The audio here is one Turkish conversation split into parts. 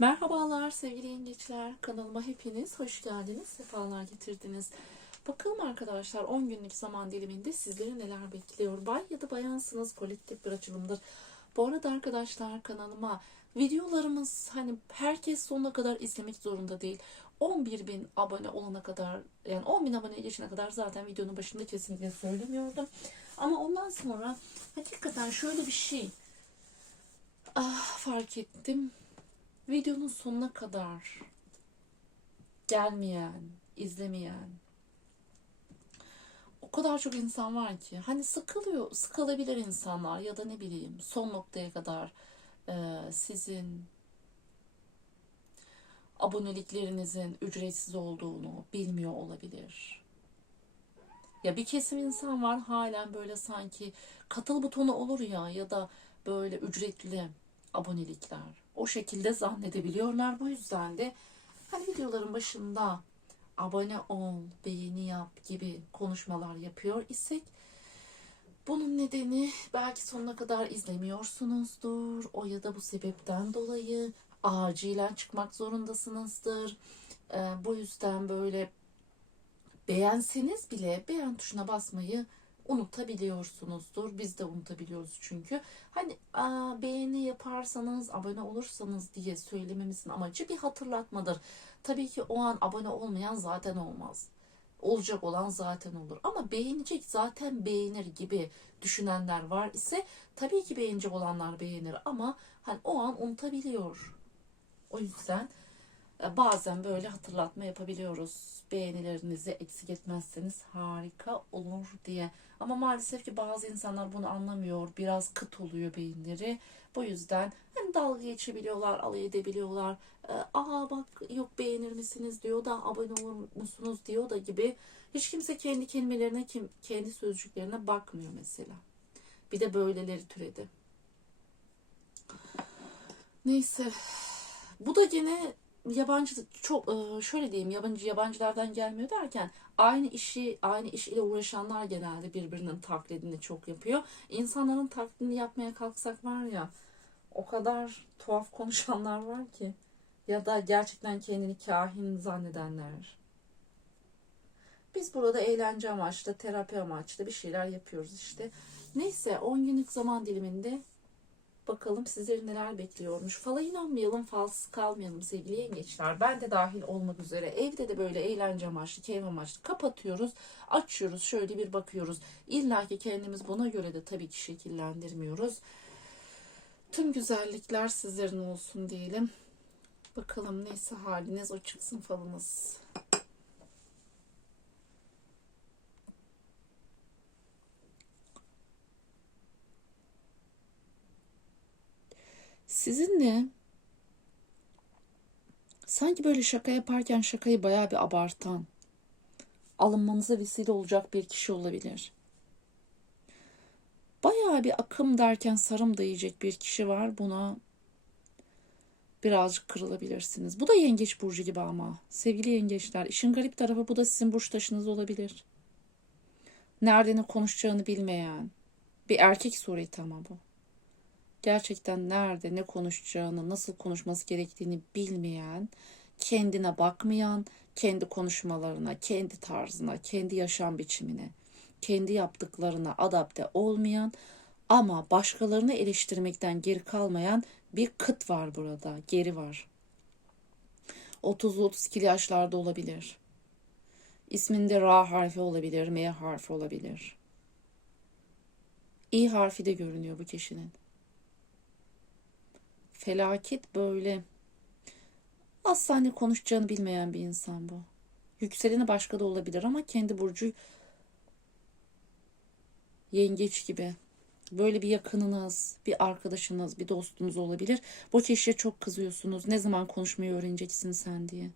Merhabalar sevgili yengeçler. Kanalıma hepiniz hoş geldiniz. Sefalar getirdiniz. Bakalım arkadaşlar 10 günlük zaman diliminde sizleri neler bekliyor? Bay ya da bayansınız kolektif bir açılımdır. Bu arada arkadaşlar kanalıma videolarımız hani herkes sonuna kadar izlemek zorunda değil. 11 bin abone olana kadar yani 10 bin aboneye geçene kadar zaten videonun başında kesinlikle söylemiyordum. Ama ondan sonra hakikaten şöyle bir şey ah, fark ettim videonun sonuna kadar gelmeyen, izlemeyen o kadar çok insan var ki hani sıkılıyor, sıkılabilir insanlar ya da ne bileyim son noktaya kadar e, sizin aboneliklerinizin ücretsiz olduğunu bilmiyor olabilir. Ya bir kesim insan var halen böyle sanki katıl butonu olur ya ya da böyle ücretli abonelikler o şekilde zannedebiliyorlar. Bu yüzden de hani videoların başında abone ol, beğeni yap gibi konuşmalar yapıyor isek bunun nedeni belki sonuna kadar izlemiyorsunuzdur. O ya da bu sebepten dolayı acilen çıkmak zorundasınızdır. Ee, bu yüzden böyle beğenseniz bile beğen tuşuna basmayı unutabiliyorsunuzdur. Biz de unutabiliyoruz çünkü. Hani aa, beğeni yaparsanız, abone olursanız diye söylememizin amacı bir hatırlatmadır. Tabii ki o an abone olmayan zaten olmaz. Olacak olan zaten olur. Ama beğenecek zaten beğenir gibi düşünenler var ise tabii ki beğenecek olanlar beğenir ama hani o an unutabiliyor. O yüzden bazen böyle hatırlatma yapabiliyoruz. Beğenilerinizi eksik etmezseniz harika olur diye. Ama maalesef ki bazı insanlar bunu anlamıyor. Biraz kıt oluyor beyinleri. Bu yüzden hani dalga geçebiliyorlar, alay edebiliyorlar. E, Aa bak yok beğenir misiniz diyor da abone olur musunuz diyor da gibi. Hiç kimse kendi kelimelerine, kendi sözcüklerine bakmıyor mesela. Bir de böyleleri türedi. Neyse. Bu da gene yabancı çok e, şöyle diyeyim yabancı yabancılardan gelmiyor derken aynı işi aynı iş ile uğraşanlar genelde birbirinin taklidini çok yapıyor. İnsanların taklidini yapmaya kalksak var ya o kadar tuhaf konuşanlar var ki ya da gerçekten kendini kahin zannedenler. Biz burada eğlence amaçlı, terapi amaçlı bir şeyler yapıyoruz işte. Neyse 10 günlük zaman diliminde Bakalım sizleri neler bekliyormuş. Fala inanmayalım, falsız kalmayalım sevgili yengeçler. Ben de dahil olmak üzere evde de böyle eğlence amaçlı, keyif amaçlı kapatıyoruz. Açıyoruz, şöyle bir bakıyoruz. İlla ki kendimiz buna göre de tabii ki şekillendirmiyoruz. Tüm güzellikler sizlerin olsun diyelim. Bakalım neyse haliniz o çıksın falınız. Sizinle sanki böyle şaka yaparken şakayı bayağı bir abartan, alınmanıza vesile olacak bir kişi olabilir. Bayağı bir akım derken sarım dayayacak bir kişi var. Buna birazcık kırılabilirsiniz. Bu da yengeç burcu gibi ama. Sevgili yengeçler, işin garip tarafı bu da sizin burç taşınız olabilir. Nerede ne konuşacağını bilmeyen bir erkek sureti ama bu gerçekten nerede ne konuşacağını, nasıl konuşması gerektiğini bilmeyen, kendine bakmayan, kendi konuşmalarına, kendi tarzına, kendi yaşam biçimine, kendi yaptıklarına adapte olmayan ama başkalarını eleştirmekten geri kalmayan bir kıt var burada, geri var. 30-32 yaşlarda olabilir. İsminde Ra harfi olabilir, M harfi olabilir. İ harfi de görünüyor bu kişinin felaket böyle asla ne konuşacağını bilmeyen bir insan bu. Yükseleni başka da olabilir ama kendi burcu yengeç gibi. Böyle bir yakınınız, bir arkadaşınız, bir dostunuz olabilir. Bu kişiye çok kızıyorsunuz. Ne zaman konuşmayı öğreneceksin sen diye.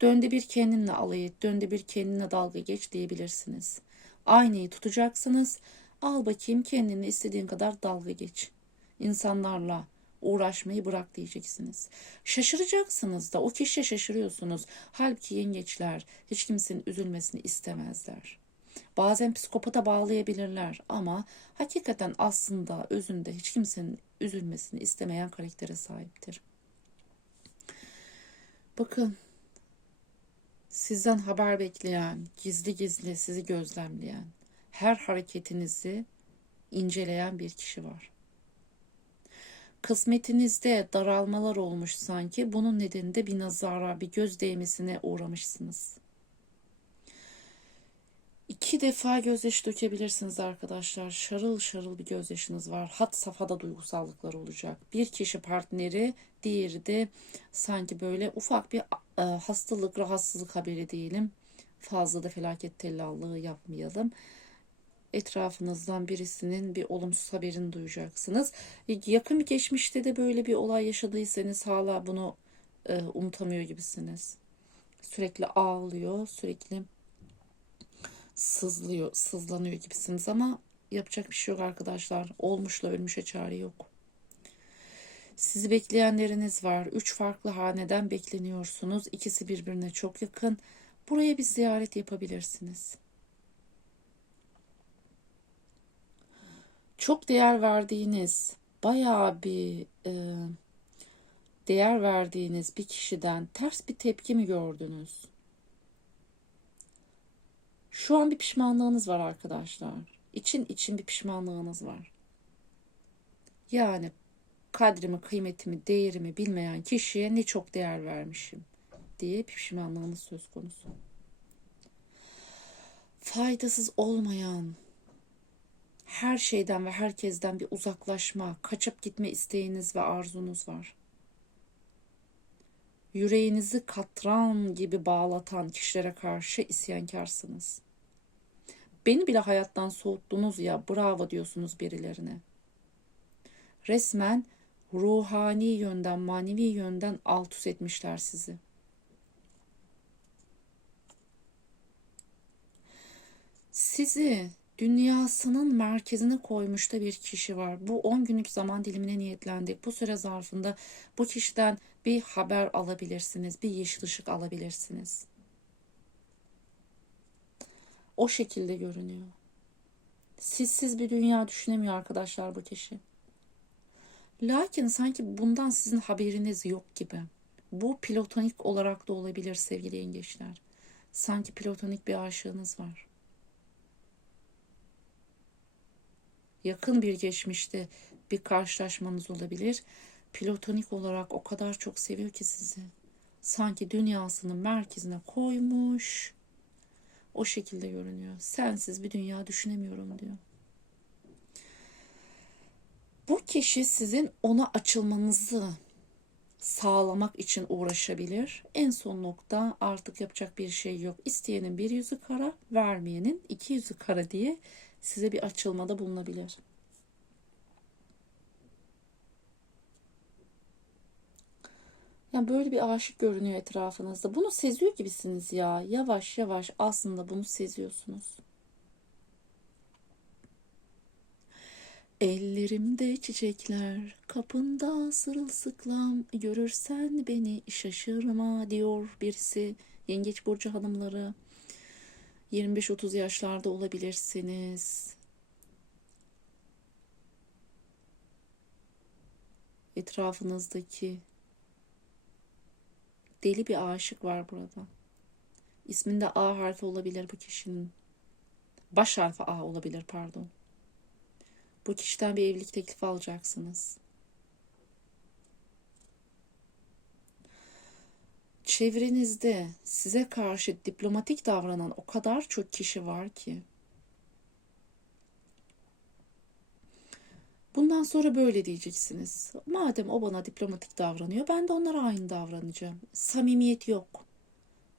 Dönde bir kendinle alay et, dönde bir kendine dalga geç diyebilirsiniz. Aynayı tutacaksınız. Al bakayım kendini istediğin kadar dalga geç. İnsanlarla, uğraşmayı bırak diyeceksiniz. Şaşıracaksınız da o kişiye şaşırıyorsunuz. Halbuki yengeçler hiç kimsenin üzülmesini istemezler. Bazen psikopata bağlayabilirler ama hakikaten aslında özünde hiç kimsenin üzülmesini istemeyen karaktere sahiptir. Bakın sizden haber bekleyen, gizli gizli sizi gözlemleyen, her hareketinizi inceleyen bir kişi var. Kısmetinizde daralmalar olmuş sanki. Bunun nedeni de bir nazara, bir göz değmesine uğramışsınız. İki defa gözyaşı dökebilirsiniz arkadaşlar. Şarıl şarıl bir gözyaşınız var. Hat safhada duygusallıklar olacak. Bir kişi partneri, diğeri de sanki böyle ufak bir e, hastalık, rahatsızlık haberi diyelim. Fazla da felaket tellallığı yapmayalım. Etrafınızdan birisinin bir olumsuz haberini duyacaksınız. Yakın bir geçmişte de böyle bir olay yaşadıysanız hala bunu e, unutamıyor gibisiniz. Sürekli ağlıyor, sürekli sızlıyor, sızlanıyor gibisiniz ama yapacak bir şey yok arkadaşlar. Olmuşla ölmüşe çare yok. Sizi bekleyenleriniz var. Üç farklı haneden bekleniyorsunuz. İkisi birbirine çok yakın. Buraya bir ziyaret yapabilirsiniz. Çok değer verdiğiniz, bayağı bir e, değer verdiğiniz bir kişiden ters bir tepki mi gördünüz? Şu an bir pişmanlığınız var arkadaşlar. İçin için bir pişmanlığınız var. Yani kadrimi, kıymetimi, değerimi bilmeyen kişiye ne çok değer vermişim diye pişmanlığınız söz konusu. Faydasız olmayan her şeyden ve herkesten bir uzaklaşma, kaçıp gitme isteğiniz ve arzunuz var. Yüreğinizi katran gibi bağlatan kişilere karşı isyankarsınız. Beni bile hayattan soğuttunuz ya bravo diyorsunuz birilerine. Resmen ruhani yönden, manevi yönden alt üst etmişler sizi. Sizi dünyasının merkezine koymuş da bir kişi var. Bu 10 günlük zaman dilimine niyetlendik. Bu süre zarfında bu kişiden bir haber alabilirsiniz, bir yeşil ışık alabilirsiniz. O şekilde görünüyor. Sizsiz bir dünya düşünemiyor arkadaşlar bu kişi. Lakin sanki bundan sizin haberiniz yok gibi. Bu platonik olarak da olabilir sevgili yengeçler. Sanki platonik bir aşığınız var. Yakın bir geçmişte bir karşılaşmanız olabilir. Platonik olarak o kadar çok seviyor ki sizi. Sanki dünyasının merkezine koymuş. O şekilde görünüyor. Sensiz bir dünya düşünemiyorum diyor. Bu kişi sizin ona açılmanızı sağlamak için uğraşabilir. En son nokta artık yapacak bir şey yok. İsteyenin bir yüzü kara, vermeyenin iki yüzü kara diye size bir açılmada bulunabilir. Yani böyle bir aşık görünüyor etrafınızda. Bunu seziyor gibisiniz ya. Yavaş yavaş aslında bunu seziyorsunuz. Ellerimde çiçekler, kapında sırılsıklam, görürsen beni şaşırma diyor birisi. Yengeç Burcu hanımları. 25-30 yaşlarda olabilirsiniz. Etrafınızdaki deli bir aşık var burada. İsminde A harfi olabilir bu kişinin. Baş harfi A olabilir pardon. Bu kişiden bir evlilik teklifi alacaksınız. Çevrenizde size karşı diplomatik davranan o kadar çok kişi var ki. Bundan sonra böyle diyeceksiniz. Madem o bana diplomatik davranıyor, ben de onlara aynı davranacağım. Samimiyet yok.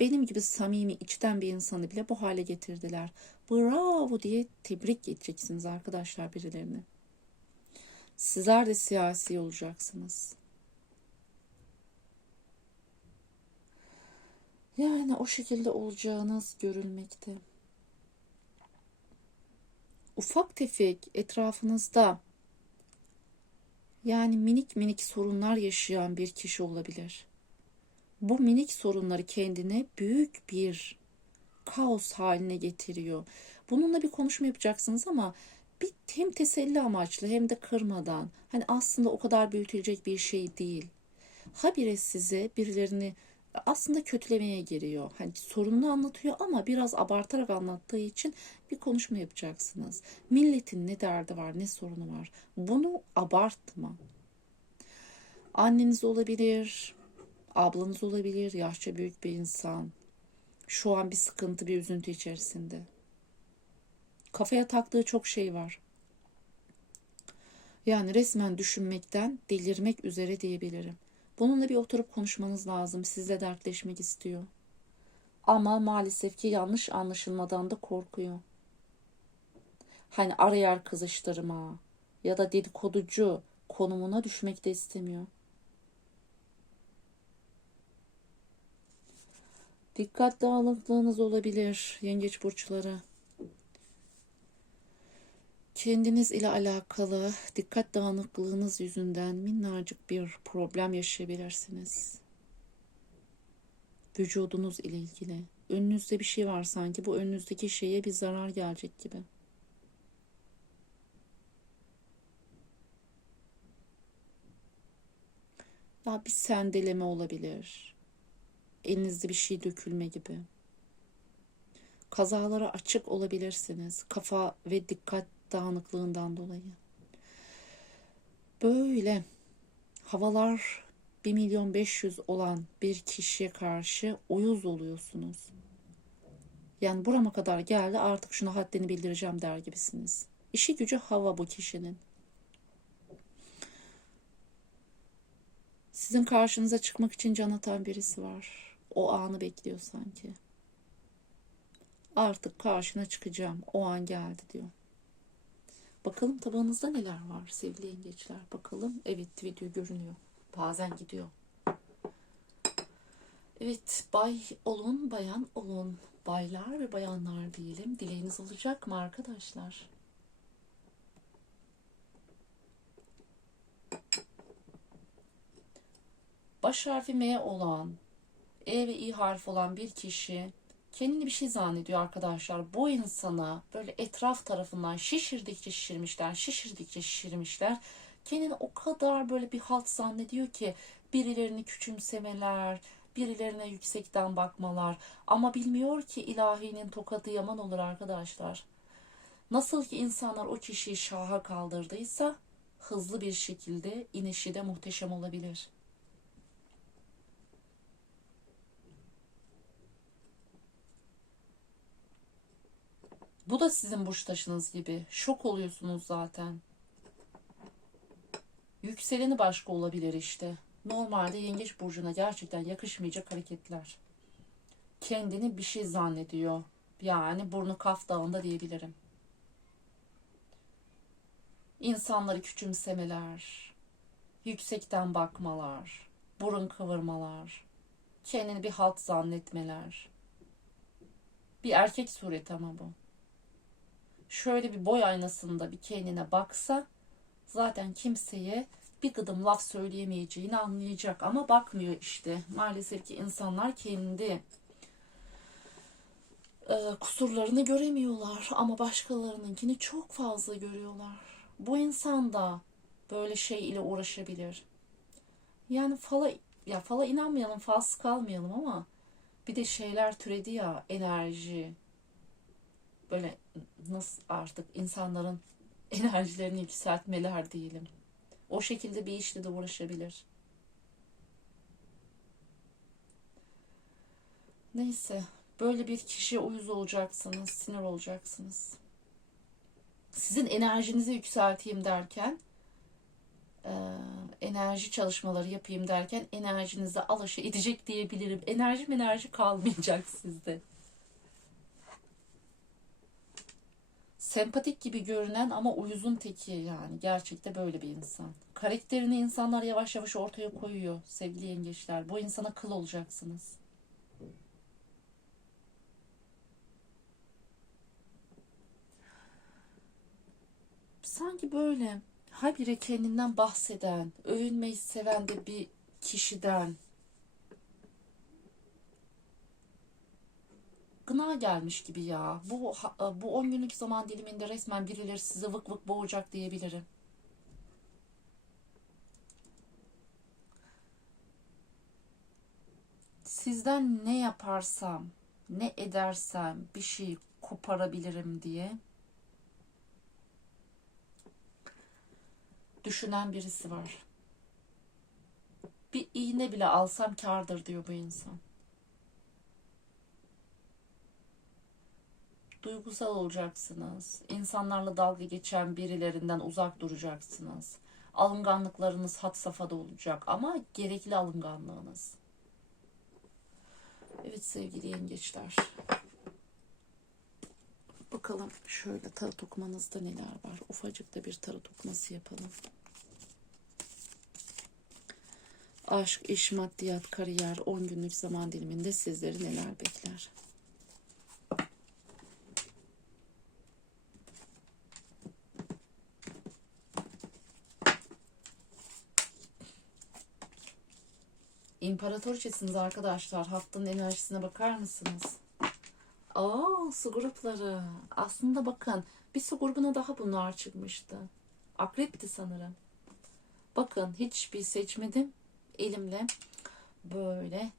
Benim gibi samimi, içten bir insanı bile bu hale getirdiler. Bravo diye tebrik edeceksiniz arkadaşlar birilerini. Sizler de siyasi olacaksınız. Yani o şekilde olacağınız görülmekte. Ufak tefek etrafınızda yani minik minik sorunlar yaşayan bir kişi olabilir. Bu minik sorunları kendine büyük bir kaos haline getiriyor. Bununla bir konuşma yapacaksınız ama bir hem teselli amaçlı hem de kırmadan. Hani aslında o kadar büyütülecek bir şey değil. Habire size birilerini aslında kötülemeye giriyor. Hani sorununu anlatıyor ama biraz abartarak anlattığı için bir konuşma yapacaksınız. Milletin ne derdi var, ne sorunu var. Bunu abartma. Anneniz olabilir, ablanız olabilir, yaşça büyük bir insan. Şu an bir sıkıntı, bir üzüntü içerisinde. Kafaya taktığı çok şey var. Yani resmen düşünmekten delirmek üzere diyebilirim. Bununla bir oturup konuşmanız lazım. Sizle dertleşmek istiyor. Ama maalesef ki yanlış anlaşılmadan da korkuyor. Hani arayar kızıştırma ya da dedikoducu konumuna düşmek de istemiyor. Dikkat dağınıklığınız olabilir yengeç burçları. Kendiniz ile alakalı dikkat dağınıklığınız yüzünden minnacık bir problem yaşayabilirsiniz. Vücudunuz ile ilgili. Önünüzde bir şey var sanki. Bu önünüzdeki şeye bir zarar gelecek gibi. Ya bir sendeleme olabilir. Elinizde bir şey dökülme gibi. Kazalara açık olabilirsiniz. Kafa ve dikkat dağınıklığından dolayı. Böyle havalar 1 milyon 500 olan bir kişiye karşı uyuz oluyorsunuz. Yani burama kadar geldi artık şuna haddini bildireceğim der gibisiniz. İşi gücü hava bu kişinin. Sizin karşınıza çıkmak için can atan birisi var. O anı bekliyor sanki. Artık karşına çıkacağım. O an geldi diyor. Bakalım tabağınızda neler var sevgili yengeçler. Bakalım. Evet video görünüyor. Bazen gidiyor. Evet bay olun bayan olun. Baylar ve bayanlar diyelim. Dileğiniz olacak mı arkadaşlar? Baş harfi M olan, E ve İ harfi olan bir kişi kendini bir şey zannediyor arkadaşlar. Bu insana böyle etraf tarafından şişirdikçe şişirmişler, şişirdikçe şişirmişler. Kendini o kadar böyle bir halt zannediyor ki birilerini küçümsemeler, birilerine yüksekten bakmalar. Ama bilmiyor ki ilahinin tokadı yaman olur arkadaşlar. Nasıl ki insanlar o kişiyi şaha kaldırdıysa hızlı bir şekilde inişi de muhteşem olabilir. Bu da sizin burç taşınız gibi. Şok oluyorsunuz zaten. Yükseleni başka olabilir işte. Normalde yengeç burcuna gerçekten yakışmayacak hareketler. Kendini bir şey zannediyor. Yani burnu kaf dağında diyebilirim. İnsanları küçümsemeler, yüksekten bakmalar, burun kıvırmalar, kendini bir halt zannetmeler. Bir erkek sureti ama bu şöyle bir boy aynasında bir kendine baksa zaten kimseye bir gıdım laf söyleyemeyeceğini anlayacak ama bakmıyor işte. Maalesef ki insanlar kendi e, kusurlarını göremiyorlar ama başkalarınınkini çok fazla görüyorlar. Bu insan da böyle şey ile uğraşabilir. Yani fala ya fala inanmayalım, falsız kalmayalım ama bir de şeyler türedi ya enerji, böyle nasıl artık insanların enerjilerini yükseltmeler diyelim. O şekilde bir işle de uğraşabilir. Neyse, böyle bir kişiye uyuz olacaksınız, sinir olacaksınız. Sizin enerjinizi yükselteyim derken, e, enerji çalışmaları yapayım derken enerjinizi alışı edecek diyebilirim. Enerji enerji kalmayacak sizde. Sempatik gibi görünen ama uyuzun teki yani. Gerçekte böyle bir insan. Karakterini insanlar yavaş yavaş ortaya koyuyor sevgili yengeçler. Bu insana kıl olacaksınız. Sanki böyle habire kendinden bahseden, övünmeyi seven de bir kişiden gına gelmiş gibi ya. Bu e, bu 10 günlük zaman diliminde resmen birileri size vık vık boğacak diyebilirim. Sizden ne yaparsam, ne edersem bir şey koparabilirim diye düşünen birisi var. Bir iğne bile alsam kârdır diyor bu insan. Duygusal olacaksınız. İnsanlarla dalga geçen birilerinden uzak duracaksınız. Alınganlıklarınız had safhada olacak ama gerekli alınganlığınız. Evet sevgili yengeçler. Bakalım şöyle tarot okumanızda neler var. Ufacık da bir tarot okuması yapalım. Aşk, iş, maddiyat, kariyer 10 günlük zaman diliminde sizleri neler bekler? İmparatoriçesiniz arkadaşlar. Haftanın enerjisine bakar mısınız? Aa, su grupları. Aslında bakın bir su grubuna daha bunlar çıkmıştı. Akrepti sanırım. Bakın hiçbir seçmedim. Elimle böyle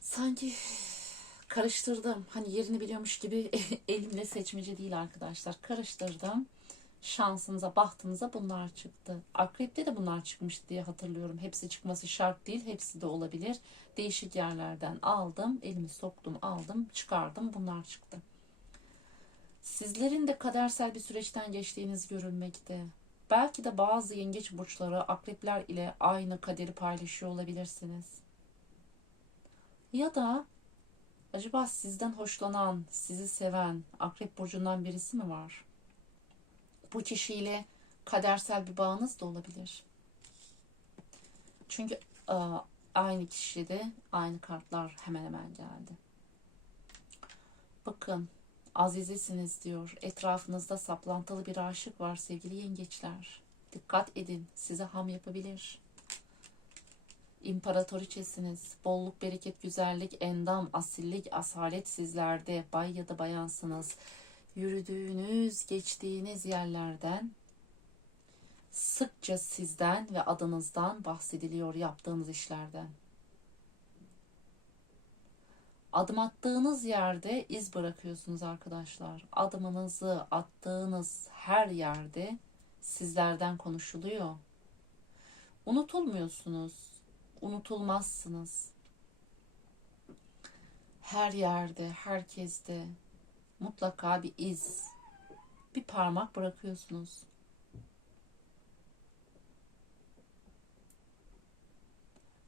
sanki karıştırdım. Hani yerini biliyormuş gibi elimle seçmece değil arkadaşlar. Karıştırdım. Şansınıza, bahtınıza bunlar çıktı. Akrepte de bunlar çıkmıştı diye hatırlıyorum. Hepsi çıkması şart değil. Hepsi de olabilir. Değişik yerlerden aldım. Elimi soktum, aldım, çıkardım. Bunlar çıktı. Sizlerin de kadersel bir süreçten geçtiğiniz görülmekte. Belki de bazı yengeç burçları akrepler ile aynı kaderi paylaşıyor olabilirsiniz. Ya da acaba sizden hoşlanan, sizi seven akrep burcundan birisi mi var? Bu kişiyle kadersel bir bağınız da olabilir. Çünkü aa, aynı kişide aynı kartlar hemen hemen geldi. Bakın azizesiniz diyor. Etrafınızda saplantılı bir aşık var sevgili yengeçler. Dikkat edin size ham yapabilir. İmparatoriçesiniz. Bolluk, bereket, güzellik, endam, asillik, asalet sizlerde. Bay ya da bayansınız. Yürüdüğünüz, geçtiğiniz yerlerden sıkça sizden ve adınızdan bahsediliyor yaptığınız işlerden. Adım attığınız yerde iz bırakıyorsunuz arkadaşlar. Adımınızı attığınız her yerde sizlerden konuşuluyor. Unutulmuyorsunuz. Unutulmazsınız. Her yerde, herkeste mutlaka bir iz, bir parmak bırakıyorsunuz.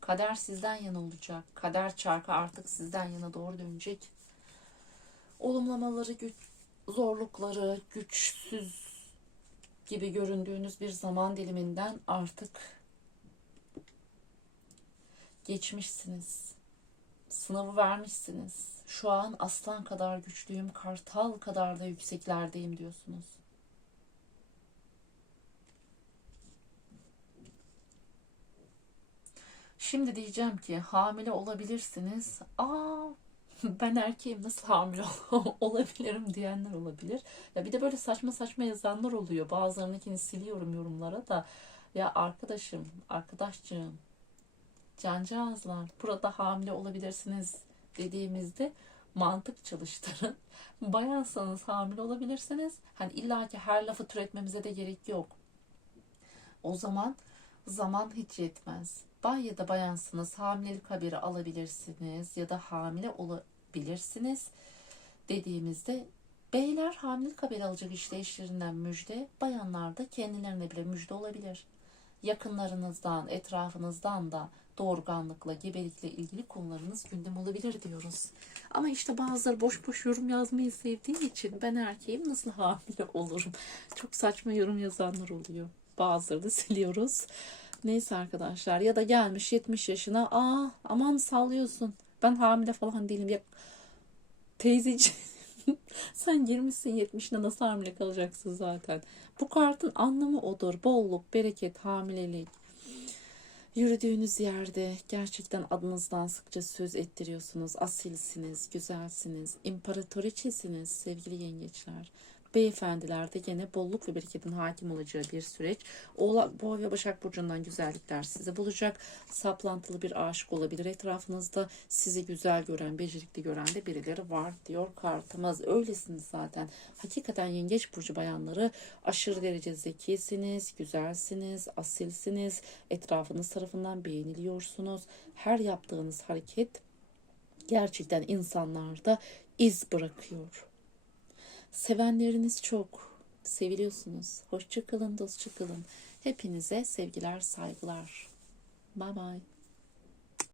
Kader sizden yana olacak. Kader çarkı artık sizden yana doğru dönecek. Olumlamaları, güç, zorlukları, güçsüz gibi göründüğünüz bir zaman diliminden artık geçmişsiniz. Sınavı vermişsiniz. Şu an aslan kadar güçlüyüm, kartal kadar da yükseklerdeyim diyorsunuz. Şimdi diyeceğim ki hamile olabilirsiniz. Aa ben erkeğim nasıl hamile olabilirim diyenler olabilir. Ya bir de böyle saçma saçma yazanlar oluyor. Bazılarınınkini siliyorum yorumlara da. Ya arkadaşım, arkadaşcığım, cancağızlar burada hamile olabilirsiniz dediğimizde mantık çalıştırın. Bayansanız hamile olabilirsiniz. Hani illaki her lafı türetmemize de gerek yok. O zaman zaman hiç yetmez. Bay ya da bayansınız hamilelik haberi alabilirsiniz ya da hamile olabilirsiniz dediğimizde beyler hamilelik haberi alacak işte eşlerinden müjde, bayanlar da kendilerine bile müjde olabilir. Yakınlarınızdan, etrafınızdan da doğurganlıkla, gebelikle ilgili konularınız gündem olabilir diyoruz. Ama işte bazıları boş boş yorum yazmayı sevdiği için ben erkeğim nasıl hamile olurum? Çok saçma yorum yazanlar oluyor. Bazıları da siliyoruz. Neyse arkadaşlar ya da gelmiş 70 yaşına aa aman sallıyorsun ben hamile falan değilim ya teyzeciğim sen girmişsin 70'ine nasıl hamile kalacaksın zaten. Bu kartın anlamı odur. Bolluk, bereket, hamilelik. Yürüdüğünüz yerde gerçekten adınızdan sıkça söz ettiriyorsunuz. Asilsiniz, güzelsiniz, imparatoriçesiniz sevgili yengeçler. Beyefendilerde gene bolluk ve bereketin hakim olacağı bir süreç. Oğlak, Boğa ve Başak Burcu'ndan güzellikler sizi bulacak. Saplantılı bir aşık olabilir etrafınızda. Sizi güzel gören, becerikli gören de birileri var diyor kartımız. Öylesiniz zaten. Hakikaten yengeç burcu bayanları aşırı derece zekisiniz, güzelsiniz, asilsiniz. Etrafınız tarafından beğeniliyorsunuz. Her yaptığınız hareket gerçekten insanlarda iz bırakıyor. Sevenleriniz çok. Seviliyorsunuz. Hoşça kalın, dostça. Hepinize sevgiler, saygılar. Bye bye.